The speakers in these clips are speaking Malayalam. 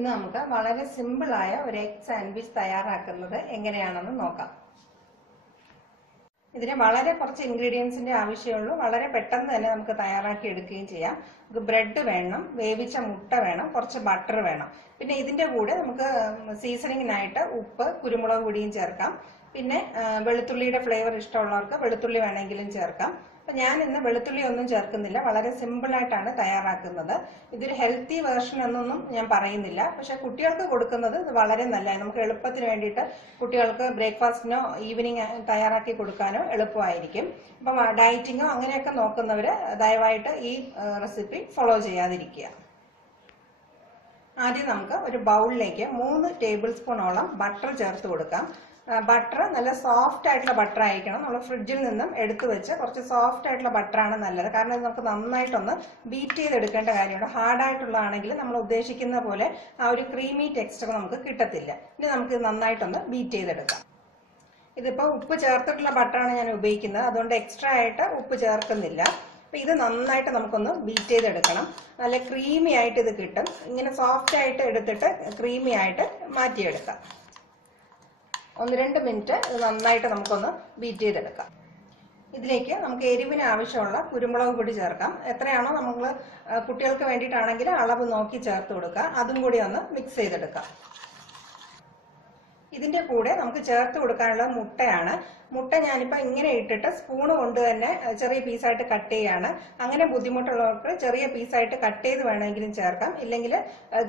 ഇന്ന് നമുക്ക് വളരെ സിമ്പിൾ ആയ ഒരു എഗ് സാൻഡ്വിച്ച് തയ്യാറാക്കുന്നത് എങ്ങനെയാണെന്ന് നോക്കാം. ഇതിന് വളരെ കുറച്ച് ഇൻഗ്രീഡിയൻസിന്റെ ആവശ്യമുള്ളൂ. വളരെ പെട്ടെന്ന് തന്നെ നമുക്ക് തയ്യാറാക്കി എടുക്കുകയും ചെയ്യാം. നമുക്ക് ബ്രെഡ് വേണം, വേവിച്ച മുട്ട വേണം, കുറച്ച് ബട്ടർ വേണം. പിന്നെ ഇതിന്റെ കൂടെ നമുക്ക് സീസണിങ്ങിനായിട്ട് ഉപ്പ്, കുരുമുളക് പൊടിയും ചേർക്കാം. പിന്നെ വെളുത്തുള്ളിയുടെ ഫ്ലേവർ ഇഷ്ടമുള്ളവർക്ക് വെളുത്തുള്ളി വേണമെങ്കിലും ചേർക്കാം. അപ്പൊ ഞാൻ ഇന്ന് വെളുത്തുള്ളി ഒന്നും ചേർക്കുന്നില്ല. വളരെ സിമ്പിൾ ആയിട്ടാണ് തയ്യാറാക്കുന്നത്. ഇതൊരു ഹെൽത്തി വേർഷൻ എന്നൊന്നും ഞാൻ പറയുന്നില്ല. പക്ഷെ കുട്ടികൾക്ക് കൊടുക്കുന്നത് ഇത് വളരെ നല്ലതാണ്. നമുക്ക് എളുപ്പത്തിന് വേണ്ടിയിട്ട് കുട്ടികൾക്ക് ബ്രേക്ക്ഫാസ്റ്റിനോ ഈവനിങ് തയ്യാറാക്കി കൊടുക്കാനോ എളുപ്പമായിരിക്കും. അപ്പം ഡയറ്റിങ്ങോ അങ്ങനെയൊക്കെ നോക്കുന്നവര് ദയവായിട്ട് ഈ റെസിപ്പി ഫോളോ ചെയ്യാതിരിക്കുക. ആദ്യം നമുക്ക് ഒരു ബൗളിലേക്ക് 3 ടേബിൾ സ്പൂണോളം ബട്ടർ ചേർത്ത് കൊടുക്കാം. ബട്ടർ നല്ല സോഫ്റ്റ് ആയിട്ടുള്ള ബട്ടർ ആയിരിക്കണം. നമ്മൾ ഫ്രിഡ്ജിൽ നിന്നും എടുത്തു വെച്ച് കുറച്ച് സോഫ്റ്റ് ആയിട്ടുള്ള ബട്ടറാണ് നല്ലത്. കാരണം ഇത് നമുക്ക് നന്നായിട്ടൊന്ന് ബീറ്റ് ചെയ്തെടുക്കേണ്ട കാര്യമുണ്ട്. ഹാർഡായിട്ടുള്ളതാണെങ്കിൽ നമ്മൾ ഉദ്ദേശിക്കുന്ന പോലെ ആ ഒരു ക്രീമി ടെക്സ്ചർ നമുക്ക് കിട്ടത്തില്ല. ഇനി നമുക്ക് ഇത് നന്നായിട്ടൊന്ന് ബീറ്റ് ചെയ്തെടുക്കാം. ഇതിപ്പോൾ ഉപ്പ് ചേർത്തിട്ടുള്ള ബട്ടറാണ് ഞാൻ ഉപയോഗിക്കുന്നത്. അതുകൊണ്ട് എക്സ്ട്രാ ആയിട്ട് ഉപ്പ് ചേർക്കുന്നില്ല. അപ്പൊ ഇത് നന്നായിട്ട് നമുക്കൊന്ന് ബീറ്റ് ചെയ്തെടുക്കണം. നല്ല ക്രീമി ആയിട്ട് ഇത് കിട്ടും. ഇങ്ങനെ സോഫ്റ്റ് ആയിട്ട് എടുത്തിട്ട് ക്രീമി ആയിട്ട് മാറ്റിയെടുക്കാം. 1-2 മിനിറ്റ് ഇത് നന്നായിട്ട് നമുക്കൊന്ന് ബീറ്റ് ചെയ്തെടുക്കാം. ഇതിലേക്ക് നമുക്ക് എരിവിന് ആവശ്യമുള്ള കുരുമുളക് പൊടി ചേർക്കാം. എത്രയാണോ നമ്മൾ കുട്ടികൾക്ക് വേണ്ടിയിട്ടാണെങ്കിൽ അളവ് നോക്കി ചേർത്ത് കൊടുക്കുക. അതും കൂടി ഒന്ന് മിക്സ് ചെയ്തെടുക്കാം. ഇതിന്റെ കൂടെ നമുക്ക് ചേർത്ത് കൊടുക്കാനുള്ളത് മുട്ടയാണ്. മുട്ട ഞാനിപ്പോൾ ഇങ്ങനെ ഇട്ടിട്ട് സ്പൂണ് കൊണ്ട് തന്നെ ചെറിയ പീസായിട്ട് കട്ട് ചെയ്യാണ്. അങ്ങനെ ബുദ്ധിമുട്ടുള്ളവർക്ക് ചെറിയ പീസായിട്ട് കട്ട് ചെയ്ത് വേണമെങ്കിലും ചേർക്കാം. ഇല്ലെങ്കിൽ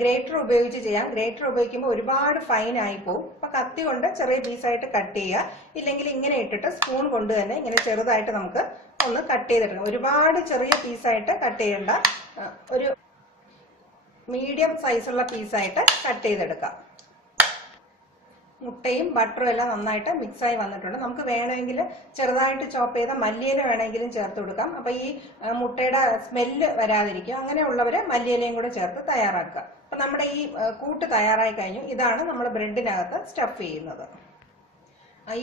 ഗ്രേറ്റർ ഉപയോഗിച്ച് ചെയ്യാം. ഗ്രേറ്റർ ഉപയോഗിക്കുമ്പോൾ ഒരുപാട് ഫൈൻ ആയി പോകും. അപ്പൊ കത്തി കൊണ്ട് ചെറിയ പീസായിട്ട് കട്ട് ചെയ്യുക. ഇല്ലെങ്കിൽ ഇങ്ങനെ ഇട്ടിട്ട് സ്പൂൺ കൊണ്ട് തന്നെ ഇങ്ങനെ ചെറുതായിട്ട് നമുക്ക് ഒന്ന് കട്ട് ചെയ്തെടുക്കാം. ഒരുപാട് ചെറിയ പീസായിട്ട് കട്ട് ചെയ്യേണ്ട, ഒരു മീഡിയം സൈസുള്ള പീസായിട്ട് കട്ട് ചെയ്തെടുക്കാം. മുട്ടയും ബട്ടറും എല്ലാം നന്നായിട്ട് മിക്സായി വന്നിട്ടുണ്ട്. നമുക്ക് വേണമെങ്കിൽ ചെറുതായിട്ട് ചോപ്പ് ചെയ്ത മല്ലിയില വേണമെങ്കിലും ചേർത്ത് കൊടുക്കാം. അപ്പൊ ഈ മുട്ടയുടെ സ്മെല്ല് വരാതിരിക്കും. അങ്ങനെയുള്ളവര് മല്ലിയിലയും കൂടെ ചേർത്ത് തയ്യാറാക്കുക. അപ്പൊ നമ്മുടെ ഈ കൂട്ട് തയ്യാറായി കഴിഞ്ഞു. ഇതാണ് നമ്മൾ ബ്രെഡിനകത്ത് സ്റ്റഫ് ചെയ്യുന്നത്.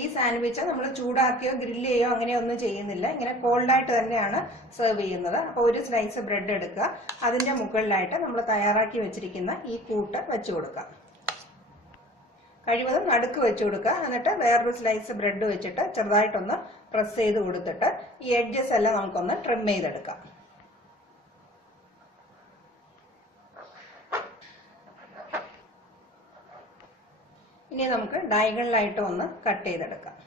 ഈ സാൻഡ്വിച്ച് നമ്മൾ ചൂടാക്കിയോ ഗ്രില്ല് ചെയ്യോ അങ്ങനെയൊന്നും ചെയ്യുന്നില്ല. ഇങ്ങനെ കോൾഡായിട്ട് തന്നെയാണ് സെർവ് ചെയ്യുന്നത്. അപ്പോൾ ഒരു സ്ലൈസ് ബ്രെഡ് എടുക്കുക. അതിന്റെ മുകളിലായിട്ട് നമ്മൾ തയ്യാറാക്കി വെച്ചിരിക്കുന്ന ഈ കൂട്ട് വെച്ചു കൊടുക്കുക. കഴിവതും നടുക്ക് വെച്ചു കൊടുക്കുക. എന്നിട്ട് വേറൊരു സ്ലൈസ് ബ്രെഡ് വെച്ചിട്ട് ചെറുതായിട്ടൊന്ന് പ്രസ് ചെയ്ത് കൊടുത്തിട്ട് ഈ എഡ്ജസ് എല്ലാം നമുക്കൊന്ന് ട്രിം ചെയ്തെടുക്കാം. ഇനി നമുക്ക് ഡയഗണലായിട്ട് ഒന്ന് കട്ട് ചെയ്തെടുക്കാം.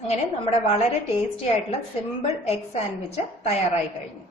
അങ്ങനെ നമ്മുടെ വളരെ ടേസ്റ്റി ആയിട്ടുള്ള സിമ്പിൾ എഗ് സാൻഡ്വിച്ച് തയ്യാറായി കഴിഞ്ഞു.